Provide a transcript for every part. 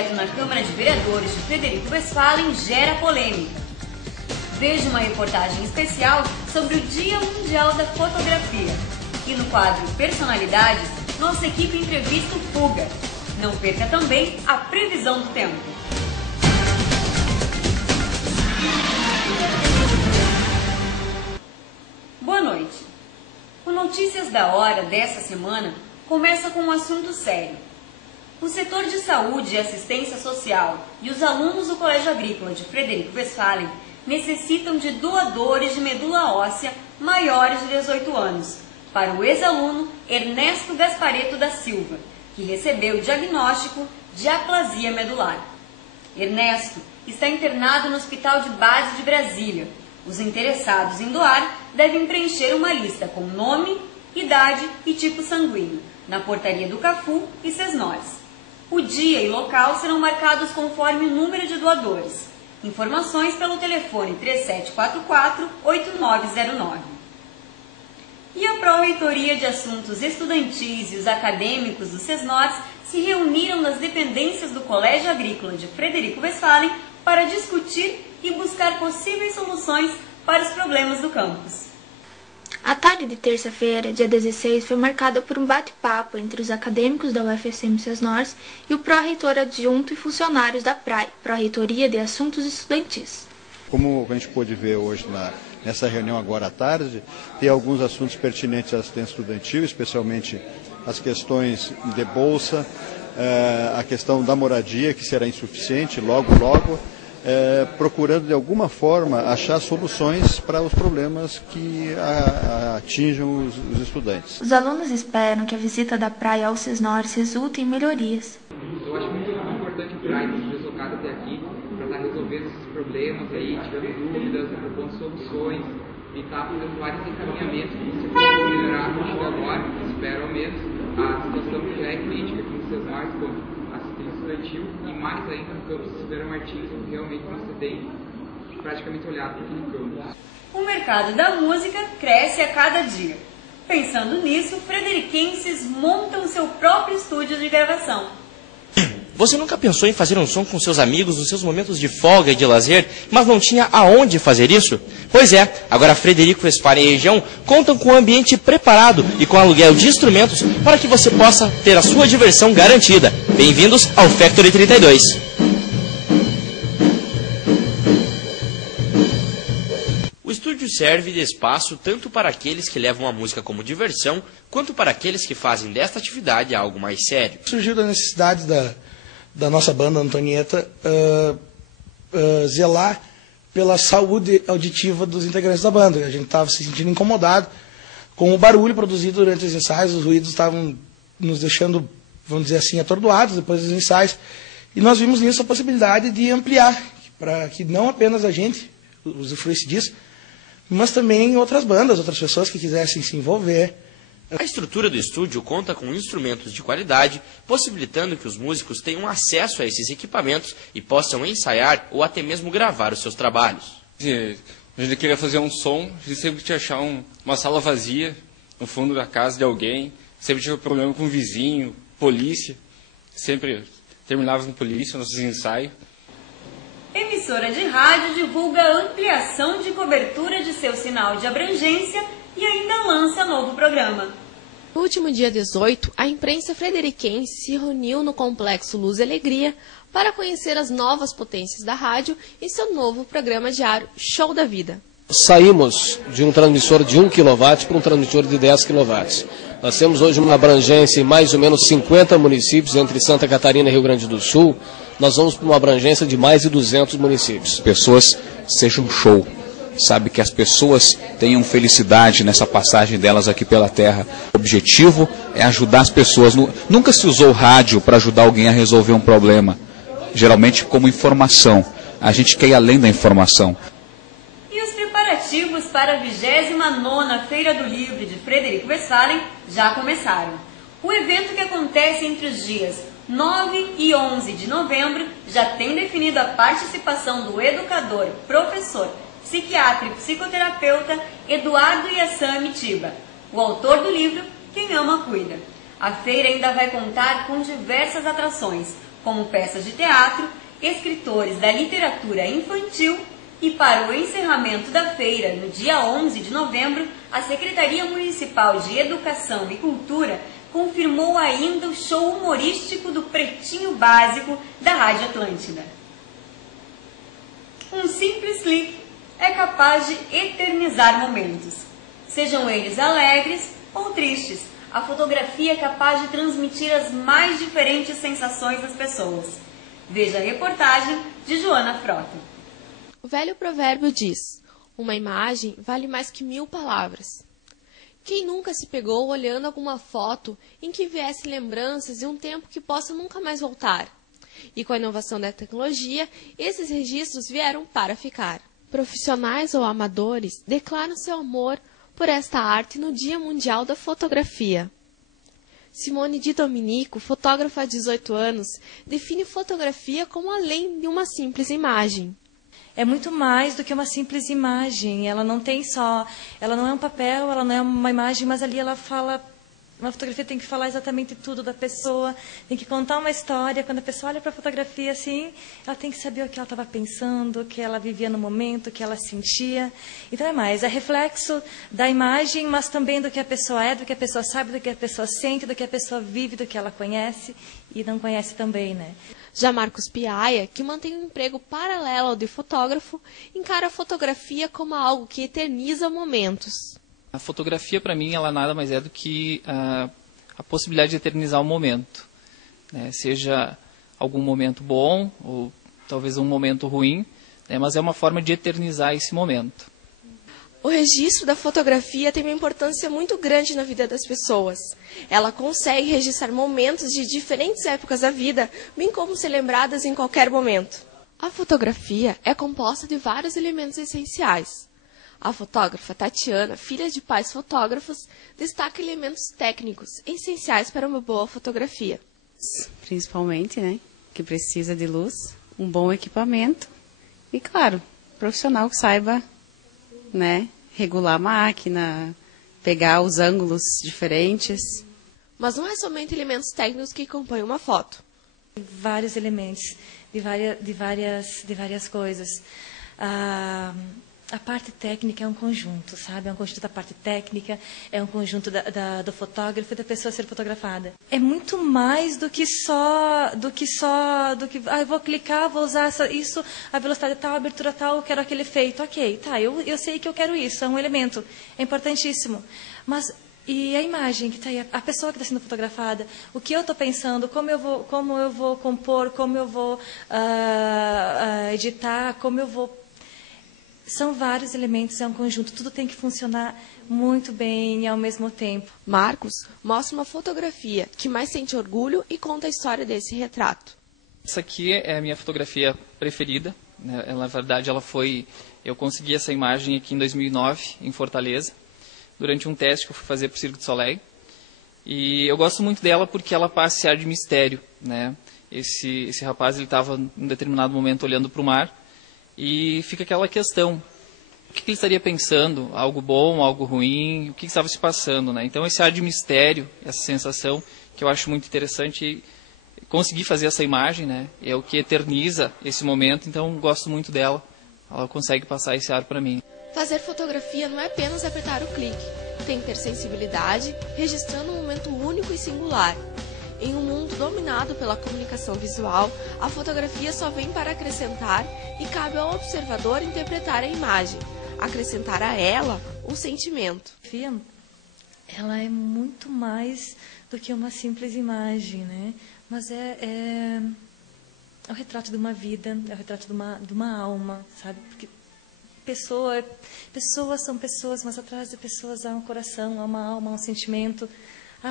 projeto na Câmara de Vereadores de Frederico Westphalen gera polêmica. Veja uma reportagem especial sobre o Dia Mundial da Fotografia. E no quadro Personalidades, nossa equipe entrevista o Fuga. Não perca também a previsão do tempo. Boa noite. O Notícias da Hora dessa semana começa com um assunto sério. O setor de saúde e assistência social e os alunos do Colégio Agrícola de Frederico Westphalen necessitam de doadores de medula óssea maiores de 18 anos, para o ex-aluno Ernesto Gaspareto da Silva, que recebeu o diagnóstico de aplasia medular. Ernesto está internado no Hospital de Base de Brasília. Os interessados em doar devem preencher uma lista com nome, idade e tipo sanguíneo, na portaria do CAFU e SESNORS. O dia e local serão marcados conforme o número de doadores. Informações pelo telefone 3744-8909. E a Pró-Reitoria de Assuntos Estudantis e os acadêmicos do SESNORS se reuniram nas dependências do Colégio Agrícola de Frederico Westphalen para discutir e buscar possíveis soluções para os problemas do campus. A tarde de terça-feira, dia 16, foi marcada por um bate-papo entre os acadêmicos da UFSM SESNORS e o pró-reitor adjunto e funcionários da PRAE, Pró-Reitoria de Assuntos Estudantis. Como a gente pôde ver hoje nessa reunião agora à tarde, tem alguns assuntos pertinentes à assistência estudantil, especialmente as questões de bolsa, a questão da moradia, que será insuficiente logo, procurando de alguma forma achar soluções para os problemas que atinjam os estudantes. Os alunos esperam que a visita da PRAE ao SESNORS resulte em melhorias. Eu acho muito importante a PRAE ter se deslocado até aqui para estar resolvendo esses problemas aí, tirando dúvidas, propondo soluções e estar fazendo vários encaminhamentos que você pode melhorar a partir de agora. Espero ao menos a situação que é crítica aqui no SESNORS quanto estudantil e mais ainda no campus Silveira Martins, onde realmente não se tem praticamente olhado para aquele campus. O mercado da música cresce a cada dia. Pensando nisso, frederiquenses montam seu próprio estúdio de gravação. Você nunca pensou em fazer um som com seus amigos nos seus momentos de folga e de lazer, mas não tinha aonde fazer isso? Pois é, agora Frederico Westphalen e região contam com um ambiente preparado e com aluguel de instrumentos para que você possa ter a sua diversão garantida. Bem-vindos ao Factory 32. O estúdio serve de espaço tanto para aqueles que levam a música como diversão, quanto para aqueles que fazem desta atividade algo mais sério. Surgiu da necessidade da nossa banda Antonieta zelar pela saúde auditiva dos integrantes da banda. A gente estava se sentindo incomodado com o barulho produzido durante os ensaios, os ruídos estavam nos deixando, vamos dizer assim, atordoados depois dos ensaios. E nós vimos nisso a possibilidade de ampliar, para que não apenas a gente usufruísse disso, mas também outras bandas, outras pessoas que quisessem se envolver. A estrutura do estúdio conta com instrumentos de qualidade, possibilitando que os músicos tenham acesso a esses equipamentos e possam ensaiar ou até mesmo gravar os seus trabalhos. A gente queria fazer um som, a gente sempre tinha que achar uma sala vazia no fundo da casa de alguém, sempre tinha problema com o vizinho, polícia, sempre terminava com polícia nossos ensaios. Emissora de rádio divulga a ampliação de cobertura de seu sinal de abrangência e ainda lança novo programa. No último dia 18, a imprensa frederiquense se reuniu no Complexo Luz e Alegria para conhecer as novas potências da rádio e seu novo programa diário Show da Vida. Saímos de um transmissor de 1 kW para um transmissor de 10 kW. Nós temos hoje uma abrangência em mais ou menos 50 municípios entre Santa Catarina e Rio Grande do Sul. Nós vamos para uma abrangência de mais de 200 municípios. Pessoas sejam show. Sabe, que as pessoas tenham felicidade nessa passagem delas aqui pela Terra. O objetivo é ajudar as pessoas. Nunca se usou rádio para ajudar alguém a resolver um problema. Geralmente como informação. A gente quer ir além da informação. E os preparativos para a 29ª Feira do Livro de Frederico Westphalen já começaram. O evento, que acontece entre os dias 9 e 11 de novembro, já tem definido a participação do educador, professor, psiquiatra e psicoterapeuta Eduardo Yassam Mitiba, o autor do livro Quem Ama Cuida. A feira ainda vai contar com diversas atrações, como peças de teatro, escritores da literatura infantil e, para o encerramento da feira, no dia 11 de novembro, a Secretaria Municipal de Educação e Cultura confirmou ainda o show humorístico do Pretinho Básico da Rádio Atlântida. Um simples clique é capaz de eternizar momentos, sejam eles alegres ou tristes. A fotografia é capaz de transmitir as mais diferentes sensações das pessoas. Veja a reportagem de Joana Frota. O velho provérbio diz: uma imagem vale mais que 1000 palavras. Quem nunca se pegou olhando alguma foto em que viesse lembranças de um tempo que possa nunca mais voltar? E com a inovação da tecnologia, esses registros vieram para ficar. Profissionais ou amadores declaram seu amor por esta arte no Dia Mundial da Fotografia. Simone Di Domenico, fotógrafa há 18 anos, define fotografia como além de uma simples imagem. É muito mais do que uma simples imagem. Ela não é um papel, ela não é uma imagem, mas ali ela fala. Uma fotografia tem que falar exatamente tudo da pessoa, tem que contar uma história. Quando a pessoa olha para a fotografia assim, ela tem que saber o que ela estava pensando, o que ela vivia no momento, o que ela sentia. Então é reflexo da imagem, mas também do que a pessoa é, do que a pessoa sabe, do que a pessoa sente, do que a pessoa vive, do que ela conhece e não conhece também, né? Já Marcos Piaia, que mantém um emprego paralelo ao de fotógrafo, encara a fotografia como algo que eterniza momentos. A fotografia, para mim, ela nada mais é do que a possibilidade de eternizar um momento, né? Seja algum momento bom ou talvez um momento ruim, né? Mas é uma forma de eternizar esse momento. O registro da fotografia tem uma importância muito grande na vida das pessoas. Ela consegue registrar momentos de diferentes épocas da vida, bem como ser lembradas em qualquer momento. A fotografia é composta de vários elementos essenciais. A fotógrafa Tatiana, filha de pais fotógrafos, destaca elementos técnicos essenciais para uma boa fotografia. Principalmente, né, que precisa de luz, um bom equipamento e, claro, profissional que saiba, né, regular a máquina, pegar os ângulos diferentes. Mas não é somente elementos técnicos que compõem uma foto. Vários elementos, de várias coisas. A parte técnica é um conjunto, sabe? É um conjunto da parte técnica, é um conjunto do fotógrafo e da pessoa a ser fotografada. É muito mais do que eu vou clicar, vou usar isso, a velocidade tal, a abertura tal, eu quero aquele efeito. Ok, tá, eu sei que eu quero isso, é um elemento, é importantíssimo. Mas e a imagem que está aí, a pessoa que está sendo fotografada, o que eu estou pensando, como eu vou compor, como eu vou editar, como eu vou... São vários elementos, é um conjunto, tudo tem que funcionar muito bem e ao mesmo tempo. Marcos mostra uma fotografia que mais sente orgulho e conta a história desse retrato. Essa aqui é a minha fotografia preferida, né? Na verdade, eu consegui essa imagem aqui em 2009, em Fortaleza, durante um teste que eu fui fazer para o Cirque du Soleil. E eu gosto muito dela porque ela passa esse ar de mistério, né? Esse rapaz estava em um determinado momento olhando para o mar. E fica aquela questão, o que ele estaria pensando? Algo bom, algo ruim? O que estava se passando, né? Então esse ar de mistério, essa sensação que eu acho muito interessante, conseguir fazer essa imagem, né? É o que eterniza esse momento, então gosto muito dela. Ela consegue passar esse ar para mim. Fazer fotografia não é apenas apertar o clique, tem que ter sensibilidade, registrando um momento único e singular. Em um mundo dominado pela comunicação visual, a fotografia só vem para acrescentar e cabe ao observador interpretar a imagem, acrescentar a ela um sentimento. A fotografia, ela é muito mais do que uma simples imagem, né? Mas é o retrato de uma vida, é o retrato de uma alma, sabe? Porque pessoas são pessoas, mas atrás de pessoas há um coração, há uma alma, há um sentimento.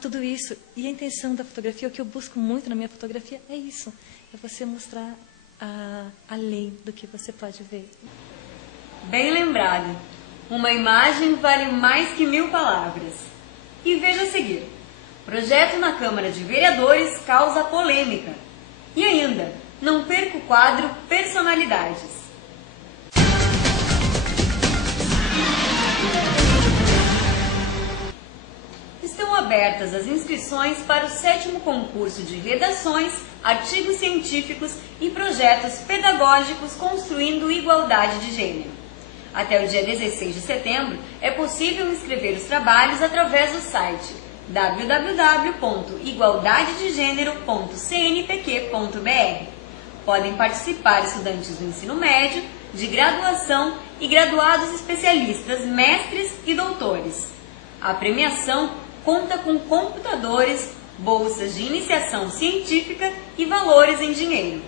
Tudo isso. E a intenção da fotografia, o que eu busco muito na minha fotografia é isso. É você mostrar além do que você pode ver. Bem lembrado. Uma imagem vale mais que 1000 palavras. E veja a seguir. Projeto na Câmara de Vereadores causa polêmica. E ainda, não perca o quadro Personalidades. estão abertas as inscrições para o 7º concurso de redações, artigos científicos e projetos pedagógicos construindo igualdade de gênero. Até o dia 16 de setembro, é possível inscrever os trabalhos através do site www.igualdadedegênero.cnpq.br. Podem participar estudantes do ensino médio, de graduação e graduados especialistas, mestres e doutores. A premiação conta com computadores, bolsas de iniciação científica e valores em dinheiro.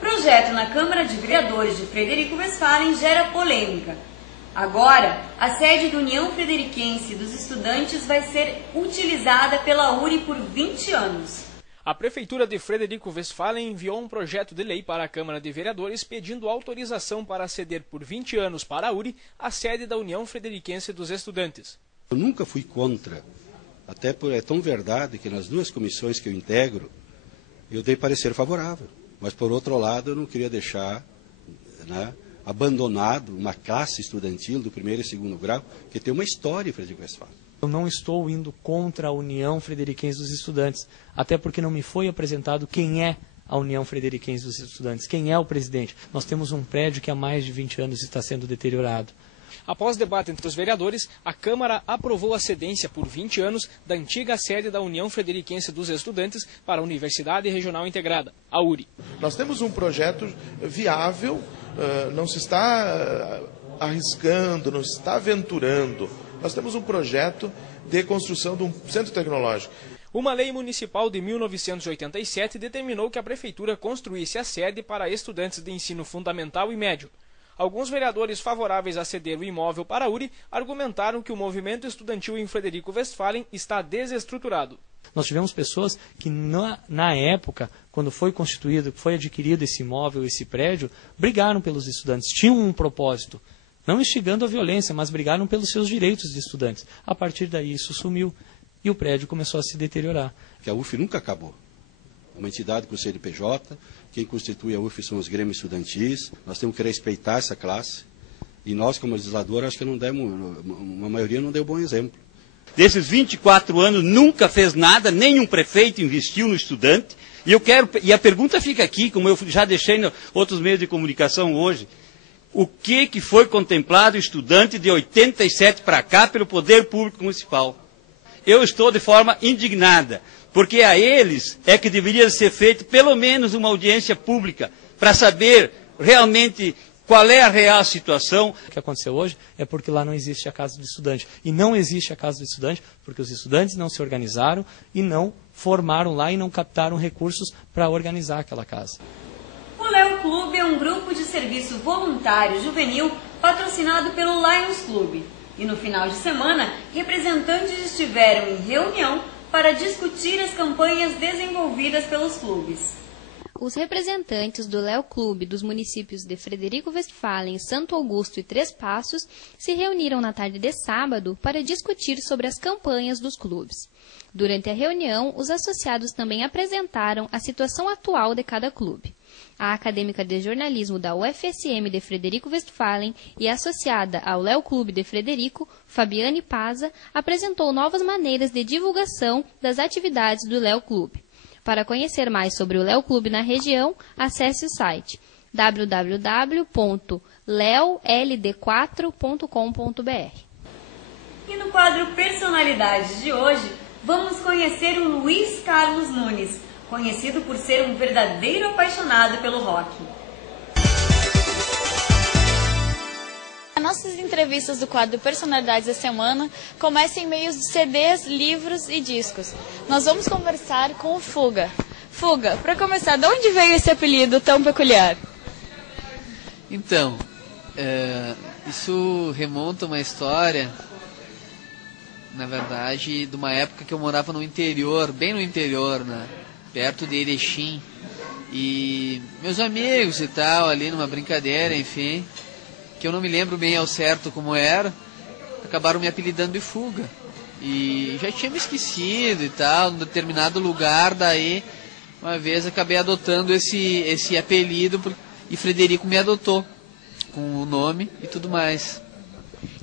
Projeto na Câmara de Vereadores de Frederico Westphalen gera polêmica. Agora, a sede da União Frederiquense dos Estudantes vai ser utilizada pela URI por 20 anos. A Prefeitura de Frederico Westphalen enviou um projeto de lei para a Câmara de Vereadores pedindo autorização para ceder por 20 anos para a URI a sede da União Frederiquense dos Estudantes. Eu nunca fui contra, até por é tão verdade que nas 2 comissões que eu integro, eu dei parecer favorável. Mas, por outro lado, eu não queria deixar abandonado uma classe estudantil do 1º e 2º grau, que tem uma história em Frederico Westphalen. Eu não estou indo contra a União Frederiquense dos Estudantes, até porque não me foi apresentado quem é a União Frederiquense dos Estudantes, quem é o presidente. Nós temos um prédio que há mais de 20 anos está sendo deteriorado. Após debate entre os vereadores, a Câmara aprovou a cedência por 20 anos da antiga sede da União Frederiquense dos Estudantes para a Universidade Regional Integrada, a URI. Nós temos um projeto viável, não se está arriscando, não se está aventurando. Nós temos um projeto de construção de um centro tecnológico. Uma lei municipal de 1987 determinou que a Prefeitura construísse a sede para estudantes de ensino fundamental e médio. Alguns vereadores favoráveis a ceder o imóvel para a URI argumentaram que o movimento estudantil em Frederico Westphalen está desestruturado. Nós tivemos pessoas que na época, quando foi constituído, foi adquirido esse imóvel, esse prédio, brigaram pelos estudantes, tinham um propósito, não instigando a violência, mas brigaram pelos seus direitos de estudantes. A partir daí isso sumiu e o prédio começou a se deteriorar. Que a UF nunca acabou. É uma entidade com o CNPJ, quem constitui a UF são os grêmios estudantis, nós temos que respeitar essa classe. E nós, como legislador, acho que não demos, uma maioria não deu bom exemplo. Desses 24 anos, nunca fez nada, nenhum prefeito investiu no estudante. E a pergunta fica aqui, como eu já deixei em outros meios de comunicação hoje, o que foi contemplado o estudante de 87 para cá pelo poder público municipal? Eu estou de forma indignada, porque a eles é que deveria ser feito pelo menos uma audiência pública para saber realmente qual é a real situação. O que aconteceu hoje é porque lá não existe a Casa do Estudante. E não existe a Casa do Estudante porque os estudantes não se organizaram e não formaram lá e não captaram recursos para organizar aquela casa. O Léo Clube é um grupo de serviço voluntário juvenil patrocinado pelo Lions Clube. E no final de semana, representantes estiveram em reunião para discutir as campanhas desenvolvidas pelos clubes. Os representantes do Léo Clube dos municípios de Frederico Westphalen, Santo Augusto e Três Passos se reuniram na tarde de sábado para discutir sobre as campanhas dos clubes. Durante a reunião, os associados também apresentaram a situação atual de cada clube. A acadêmica de jornalismo da UFSM de Frederico Westphalen e associada ao Léo Clube de Frederico, Fabiane Paza, apresentou novas maneiras de divulgação das atividades do Léo Clube. Para conhecer mais sobre o Léo Clube na região, acesse o site www.leold4.com.br. E no quadro Personalidades de hoje, vamos conhecer o Luiz Carlos Nunes, conhecido por ser um verdadeiro apaixonado pelo rock. Nossas entrevistas do quadro Personalidades da Semana começam em meios de CDs, livros e discos. Nós vamos conversar com o Fuga. Fuga, para começar, de onde veio esse apelido tão peculiar? Então, isso remonta a uma história, na verdade, de uma época que eu morava no interior, bem no interior, né? Perto de Erechim. E meus amigos e tal, ali numa brincadeira, enfim, que eu não me lembro bem ao certo como era, acabaram me apelidando de Fuga. E já tinha me esquecido e tal, num determinado lugar, daí uma vez acabei adotando esse apelido e Frederico me adotou com o nome e tudo mais.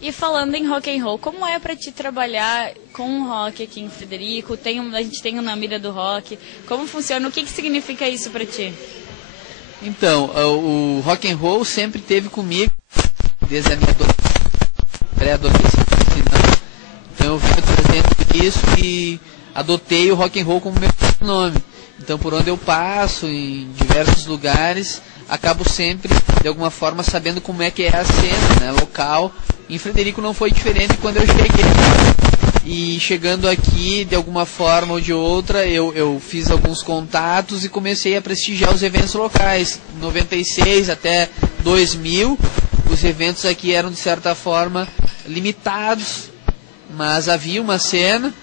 E falando em rock and roll, como é para ti trabalhar com o rock aqui em Frederico? A gente tem o Na Mira do Rock. Como funciona? O que significa isso para ti? Então, o rock and roll sempre teve comigo desde a minha pré-adolescência. Então eu venho trazendo isso e adotei o rock and roll como meu nome. Então por onde eu passo, em diversos lugares, acabo sempre, de alguma forma, sabendo como é que é a cena, né, local. Em Frederico não foi diferente quando eu cheguei. E chegando aqui, de alguma forma ou de outra, eu fiz alguns contatos e comecei a prestigiar os eventos locais. Em 96 até 2000, os eventos aqui eram, de certa forma, limitados, mas havia uma cena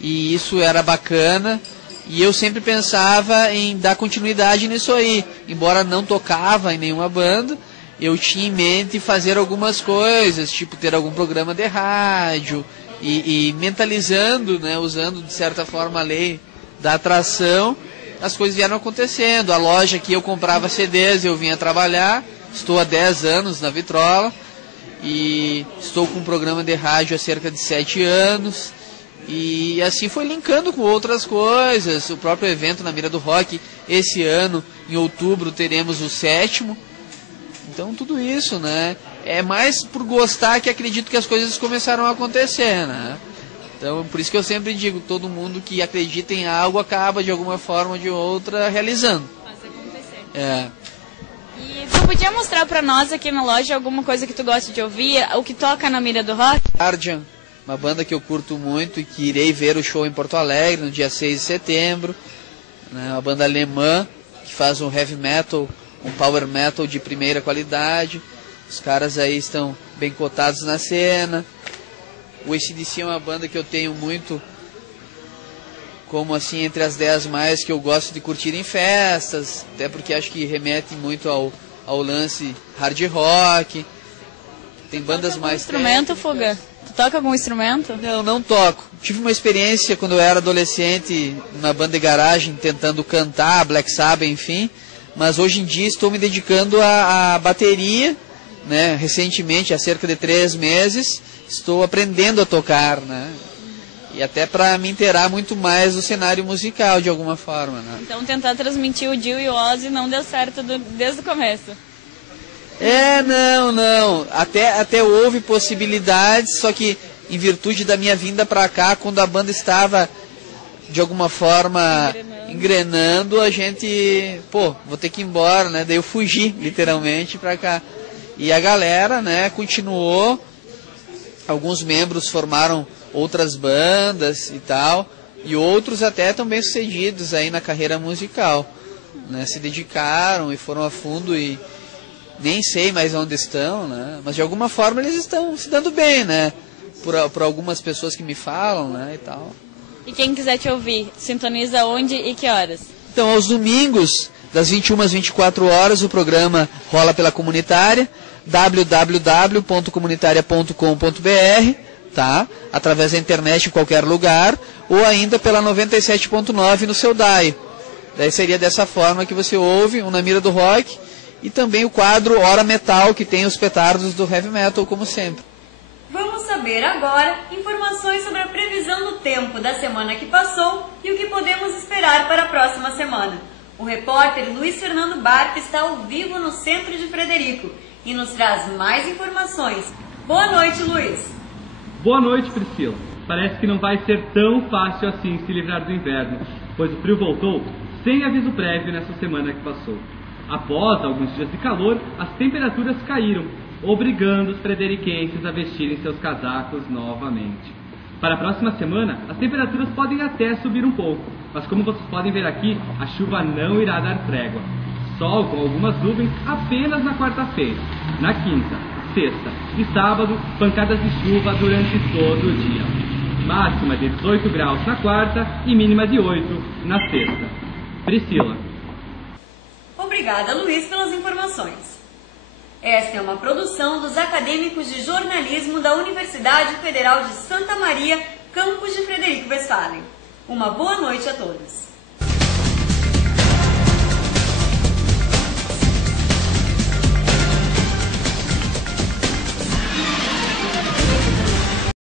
e isso era bacana. E eu sempre pensava em dar continuidade nisso aí. Embora não tocava em nenhuma banda, eu tinha em mente fazer algumas coisas, tipo ter algum programa de rádio e mentalizando, né, usando de certa forma a lei da atração, as coisas vieram acontecendo. A loja que eu comprava CDs, eu vinha trabalhar, estou há 10 anos na Vitrola e estou com um programa de rádio há cerca de 7 anos. E assim foi linkando com outras coisas, o próprio evento Na Mira do Rock, esse ano, em outubro, teremos o 7º. Então tudo isso, né, é mais por gostar que acredito que as coisas começaram a acontecer, né. Então por isso que eu sempre digo, todo mundo que acredita em algo acaba de alguma forma ou de outra realizando. Faz acontecer. É. E tu podia mostrar pra nós aqui na loja alguma coisa que tu gosta de ouvir, o que toca Na Mira do Rock? Guardian, uma banda que eu curto muito e que irei ver o show em Porto Alegre no dia 6 de setembro, né, uma banda alemã que faz um heavy metal, um power metal de primeira qualidade. Os caras aí estão bem cotados na cena. O AC/DC é uma banda que eu tenho muito como assim entre as 10 mais que eu gosto de curtir em festas, até porque acho que remete muito ao lance hard rock. Tem bandas mais instrumento, Fuga? Tu toca algum instrumento? Não toco. Tive uma experiência quando eu era adolescente numa banda de garagem tentando cantar, Black Sabbath, enfim. Mas hoje em dia estou me dedicando à bateria, né? Recentemente, há cerca de 3 meses, estou aprendendo a tocar, né? E até para me inteirar muito mais do cenário musical, de alguma forma, né? Então tentar transmitir o Dio e o Ozzy não deu certo desde o começo. Não. Até houve possibilidades, só que em virtude da minha vinda para cá, quando a banda estava de alguma forma engrenando, a gente, vou ter que ir embora, né? Daí eu fugi, literalmente, para cá. E a galera, né, continuou, alguns membros formaram outras bandas e tal, e outros até estão bem sucedidos aí na carreira musical, né? Se dedicaram e foram a fundo e nem sei mais onde estão, né? Mas de alguma forma eles estão se dando bem, né? Por algumas pessoas que me falam, né, e tal. E quem quiser te ouvir, sintoniza onde e que horas? Então, aos domingos, das 21 às 24 horas, o programa rola pela Comunitária, www.comunitaria.com.br, tá? Através da internet em qualquer lugar, ou ainda pela 97.9 no seu DAI. Daí seria dessa forma que você ouve o Na Mira do Rock e também o quadro Hora Metal, que tem os petardos do heavy metal, como sempre. Vamos saber agora informações sobre a previsão do tempo da semana que passou e o que podemos esperar para a próxima semana. O repórter Luiz Fernando Barca está ao vivo no centro de Frederico e nos traz mais informações. Boa noite, Luiz. Boa noite, Priscila. Parece que não vai ser tão fácil assim se livrar do inverno, pois o frio voltou sem aviso prévio nessa semana que passou. Após alguns dias de calor, as temperaturas caíram, obrigando os frederiquenses a vestirem seus casacos novamente. Para a próxima semana, as temperaturas podem até subir um pouco, mas como vocês podem ver aqui, a chuva não irá dar trégua. Sol com algumas nuvens apenas na quarta-feira. Na quinta, sexta e sábado, pancadas de chuva durante todo o dia. Máxima de 18 graus na quarta e mínima de 8 na sexta. Priscila. Obrigada, Luiz, pelas informações. Esta é uma produção dos acadêmicos de jornalismo da Universidade Federal de Santa Maria, campus de Frederico Westphalen. Uma boa noite a todos.